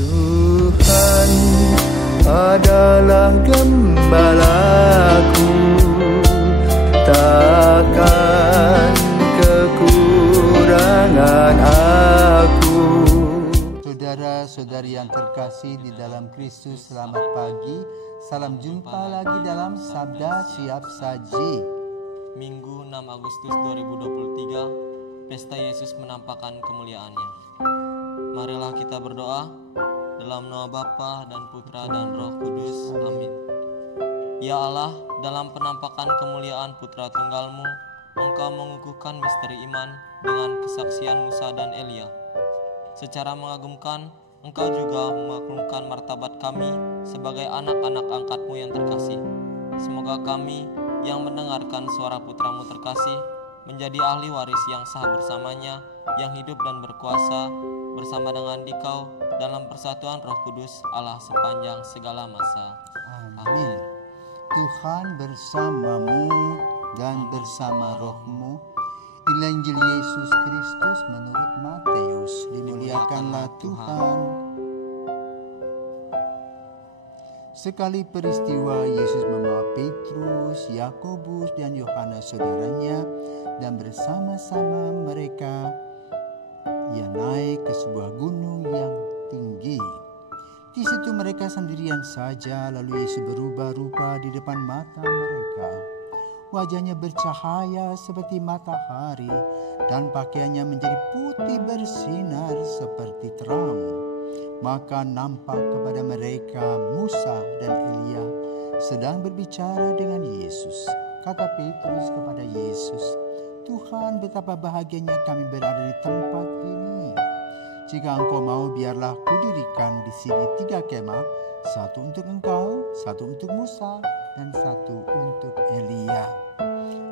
Tuhan adalah gembalaku, takkan kekurangan aku. Saudara-saudari yang terkasih di dalam Kristus, selamat pagi. Salam jumpa lagi dalam Sabda Siap Saji. Minggu 6 Agustus 2023, Pesta Yesus menampakkan kemuliaannya. Marilah kita berdoa dalam nama Bapa dan Putra dan Roh Kudus. Amin. Ya Allah, dalam penampakan kemuliaan Putra Tunggal-Mu, Engkau mengukuhkan misteri iman dengan kesaksian Musa dan Elia. Secara mengagumkan, Engkau juga memaklumkan martabat kami sebagai anak-anak angkat-Mu yang terkasih. Semoga kami yang mendengarkan suara Putra-Mu terkasih menjadi ahli waris yang sah bersamanya, yang hidup dan berkuasa bersama dengan Dikau dalam persatuan Roh Kudus Allah sepanjang segala masa. Amin. Tuhan bersamamu dan bersama rohmu. Inilah Injil Yesus Kristus menurut Matius. Dimuliakanlah Tuhan. Sekali peristiwa, Yesus membawa Petrus, Yakobus, dan Yohanes saudaranya, dan bersama-sama mereka ia naik ke sebuah gunung yang tinggi. Di situ mereka sendirian saja, lalu Yesus berubah rupa di depan mata mereka. Wajahnya bercahaya seperti matahari, dan pakaiannya menjadi putih bersinar seperti terang. Maka nampak kepada mereka Musa dan Elia sedang berbicara dengan Yesus. Kata Petrus kepada Yesus, "Tuhan, betapa bahagianya kami berada di tempat ini. Jika Engkau mau, biarlah kudirikan di sini 3 kemah, satu untuk Engkau, satu untuk Musa, dan satu untuk Elia."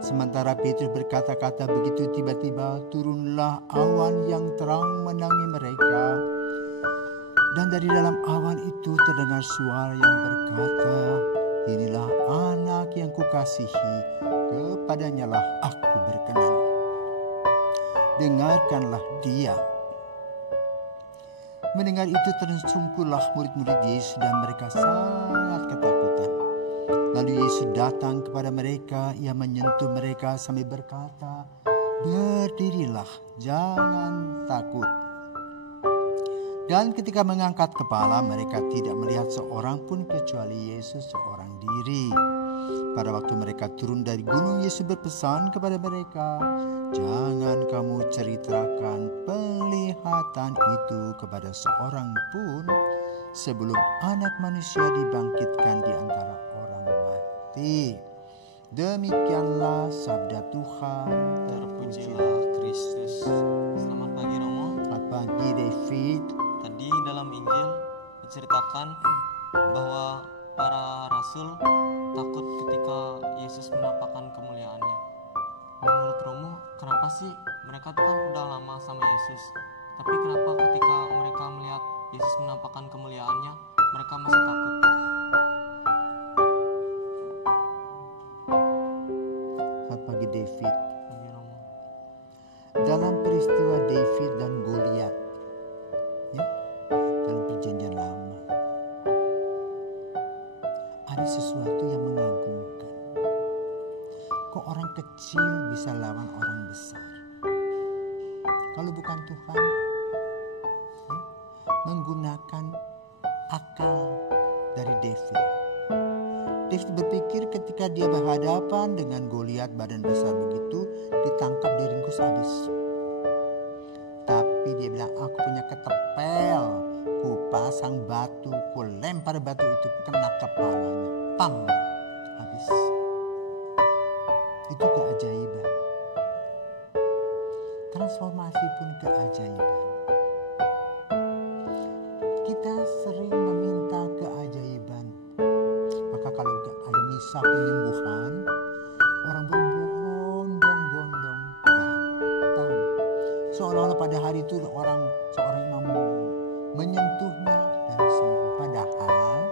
Sementara Petrus berkata-kata begitu, tiba-tiba turunlah awan yang terang menangi mereka. Dan dari dalam awan itu terdengar suara yang berkata, "Inilah anak yang kukasihi, kepadanya lah aku berkenan. Dengarkanlah dia." Mendengar itu tersungkurlah murid-murid Yesus dan mereka sangat ketakutan. Lalu Yesus datang kepada mereka, ia menyentuh mereka sambil berkata, "Berdirilah, jangan takut." Dan ketika mengangkat kepala, mereka tidak melihat seorang pun kecuali Yesus seorang diri. Pada waktu mereka turun dari gunung, Yesus berpesan kepada mereka, "Jangan kamu ceritakan penglihatan itu kepada seorang pun sebelum Anak Manusia dibangkitkan di antara orang mati." Demikianlah sabda Tuhan. Terpujilah Kristus. Selamat pagi Romo. Selamat pagi David. Tadi dalam Injil diceritakan bahwa para rasul takut ketika Yesus menampakkan kemuliaannya. Menurut Romo, kenapa sih mereka tuh kan udah lama sama Yesus, tapi kenapa ketika mereka melihat Yesus menampakkan kemuliaannya, mereka masih takut? Selamat pagi David. Pagi Romo. Dalam peristiwa David dan Goliat, ya, dalam perjanjian lama, ada sesuatu yang mengagumkan. Kok orang kecil bisa lawan orang besar? Kalau bukan Tuhan, ya, menggunakan akal dari David. David berpikir ketika dia berhadapan dengan Goliat badan besar begitu, ditangkap, diringkus habis. Tapi dia bilang, "Aku punya ketepel, ku pasang batu, ku lempar batu itu kena kepalanya, pam, habis." Itu keajaiban. Transformasi pun keajaiban. Kita sering meminta keajaiban. Maka kalau ada misa penyembuhan, orang berbondong-bondong datang. Seolah-olah pada hari itu seorang imam menyentuhnya dan sembuh. Padahal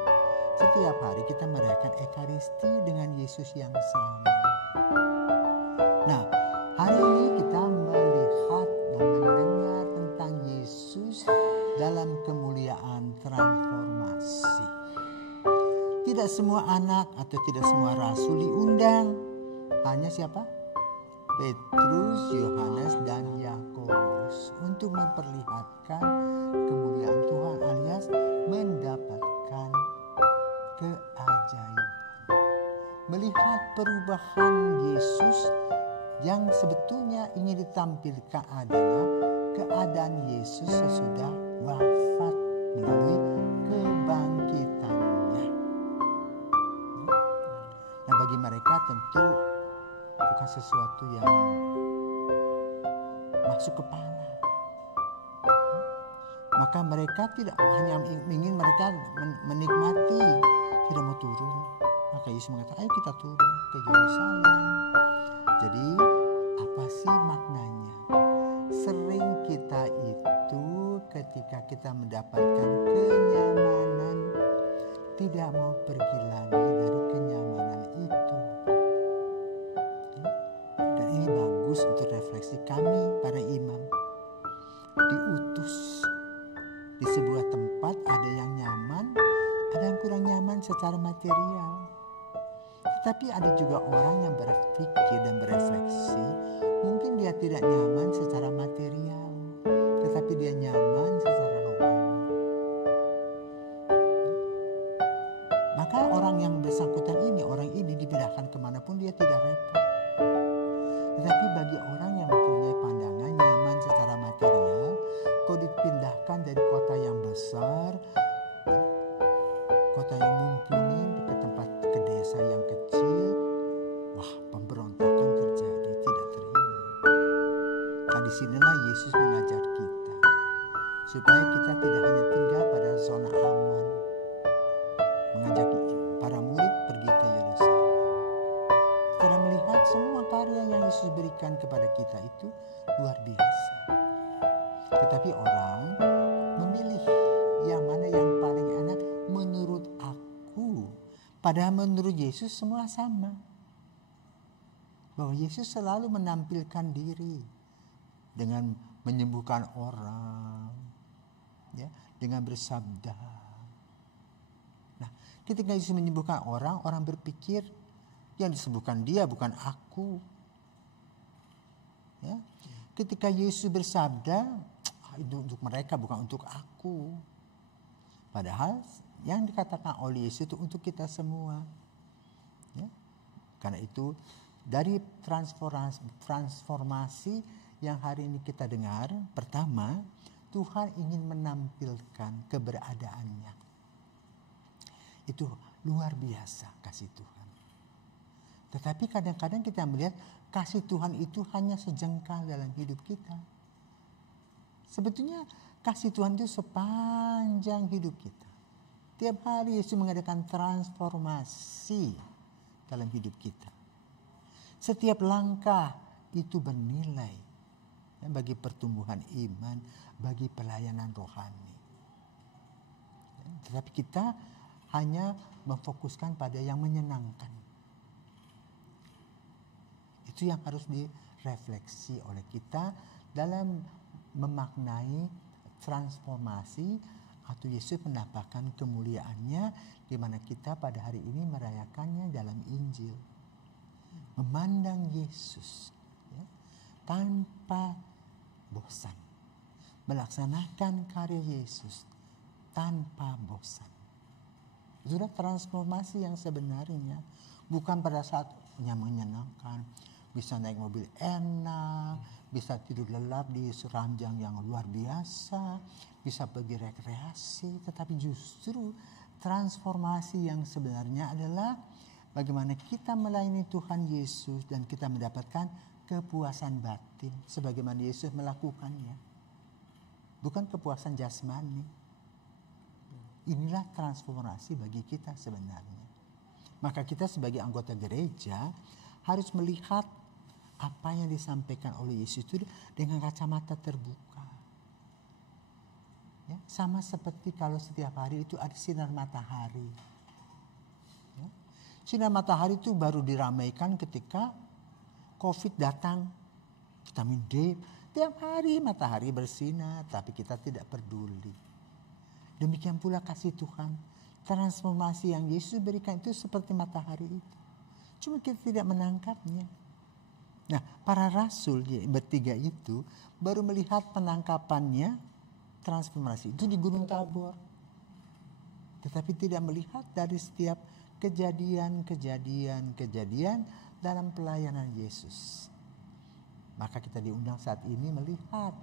setiap hari kita merayakan Ekaristi dengan Yesus yang sama. Nah, hari ini kita melihat dan mendengar tentang Yesus dalam kemuliaan tidak semua anak atau tidak semua rasul diundang. Hanya siapa? Petrus, Yohanes, dan Yakobus untuk memperlihatkan kemuliaan Tuhan alias mendapatkan keajaiban. Melihat perubahan Yesus yang sebetulnya ingin ditampilkan adalah keadaan Yesus sesudah wafat melalui kebangkitannya. Nah, bagi mereka tentu bukan sesuatu yang masuk kepala. Maka mereka tidak hanya ingin mereka menikmati, tidak mau turun. Maka Yesus mengatakan, ayo kita turun ke Yerusalem. Jadi apa sih maknanya? Sering kita itu ketika kita mendapatkan kenyamanan, tidak mau pergi lagi dari kenyamanan itu. Dan ini bagus untuk refleksi kami para imam. Diutus di sebuah tempat, ada yang nyaman, ada yang kurang nyaman secara material. Tetapi ada juga orang yang berpikir dan berefleksi, mungkin dia tidak nyaman secara material, tetapi dia nyaman secara rohani. Maka orang yang bersangkutan ini, orang ini dipindahkan kemanapun dia tidak repot. Tetapi bagi orang yang mempunyai pandangan nyaman secara material, kalau dipindahkan dari kota yang besar, kota yang mumpuni ke tempat ke desa yang kecil, wah, pemberontakan terjadi, tidak terima. Nah, disinilah Yesus mengajar kita supaya kita tidak hanya tinggal pada zona aman, mengajak para murid pergi ke Yerusalem. Kita melihat semua karya yang Yesus berikan kepada kita itu luar biasa. Tetapi orang memilih yang mana yang paling enak menurut aku. Padahal menurut Yesus semua sama. Bahwa Yesus selalu menampilkan diri dengan menyembuhkan orang, ya, dengan bersabda. Nah, ketika Yesus menyembuhkan orang, orang berpikir yang disembuhkan dia bukan aku. Ya. Ketika Yesus bersabda, itu untuk mereka bukan untuk aku. Padahal yang dikatakan oleh Yesus itu untuk kita semua. Ya. Karena itu dari transformasi yang hari ini kita dengar, pertama Tuhan ingin menampilkan keberadaannya. Itu luar biasa kasih Tuhan. Tetapi kadang-kadang kita melihat kasih Tuhan itu hanya sejengkal dalam hidup kita. Sebetulnya kasih Tuhan itu sepanjang hidup kita. Tiap hari Yesus mengadakan transformasi dalam hidup kita. Setiap langkah itu bernilai bagi pertumbuhan iman, bagi pelayanan rohani. Tetapi kita hanya memfokuskan pada yang menyenangkan. Itu yang harus direfleksi oleh kita dalam memaknai transformasi atau Yesus menampakkan kemuliaannya di mana kita pada hari ini merayakannya dalam Injil. Memandang Yesus, ya, tanpa bosan. Melaksanakan karya Yesus tanpa bosan. Itulah transformasi yang sebenarnya. Bukan pada saat yang menyenangkan. Bisa naik mobil enak, bisa tidur lelap di ranjang yang luar biasa, bisa pergi rekreasi. Tetapi justru transformasi yang sebenarnya adalah bagaimana kita melayani Tuhan Yesus dan kita mendapatkan kepuasan batin sebagaimana Yesus melakukannya. Bukan kepuasan jasmani. Inilah transformasi bagi kita sebenarnya. Maka kita sebagai anggota gereja harus melihat apa yang disampaikan oleh Yesus itu dengan kacamata terbuka. Ya, sama seperti kalau setiap hari itu ada sinar matahari. Ya, sinar matahari itu baru diramaikan ketika COVID datang. Vitamin D, tiap hari matahari bersinar, tapi kita tidak peduli. Demikian pula kasih Tuhan. transformasi yang Yesus berikan itu seperti matahari itu. Cuma kita tidak menangkapnya. Nah, para rasul bertiga itu baru melihat penangkapannya transformasi itu di Gunung Tabor. Tetapi tidak melihat dari setiap kejadian dalam pelayanan Yesus. Maka kita diundang saat ini melihat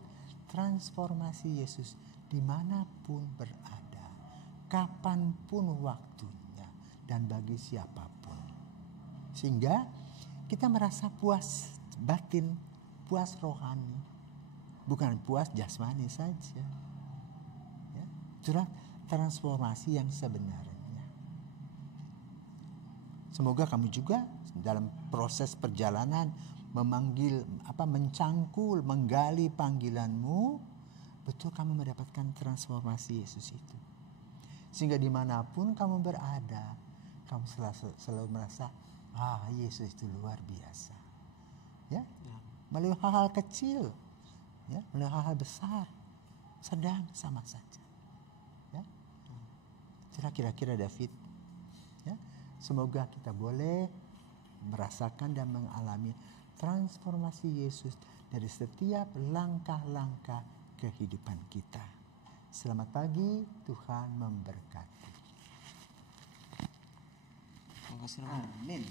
transformasi Yesus dimanapun berada, kapanpun waktunya, dan bagi siapapun. Sehingga kita merasa puas batin, puas rohani, bukan puas jasmani saja. Ya, itulah transformasi yang sebenarnya. Semoga kamu juga dalam proses perjalanan mencangkul, menggali panggilanmu, betul kamu mendapatkan transformasi Yesus itu. Sehingga dimanapun kamu berada, kamu selalu merasa, Yesus itu luar biasa. Ya, melalui hal-hal kecil, ya, melalui hal-hal besar, sedang sama saja. Ya, itulah kira-kira David. Ya, semoga kita boleh merasakan dan mengalami transformasi Yesus dari setiap langkah-langkah kehidupan kita. Selamat pagi, Tuhan memberkati. Makasih. Amin.